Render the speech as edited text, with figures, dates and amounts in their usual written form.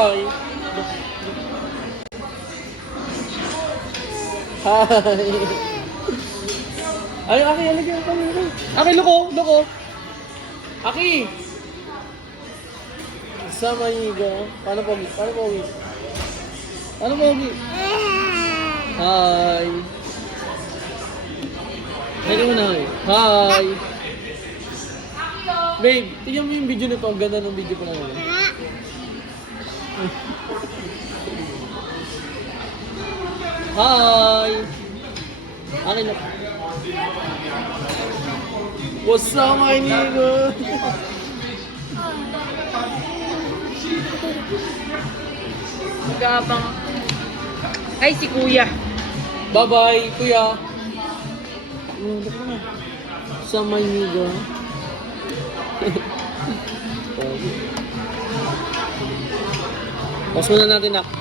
Hi. Hi. Ay, Aki, alagyan ka nito. Aki, loko. Aki! Sa Mayiga. Paano pogi? Hi. Lagyan mo na, hi. Babe, tingnan mo yung video nito. Ang ganda ng video ko lang ngayon. Hi! Akin na. What's up, my nigga? Gabang. Ay, si Kuya. Bye-bye, kuya. Sa my nigga. Pause muna natin, nak.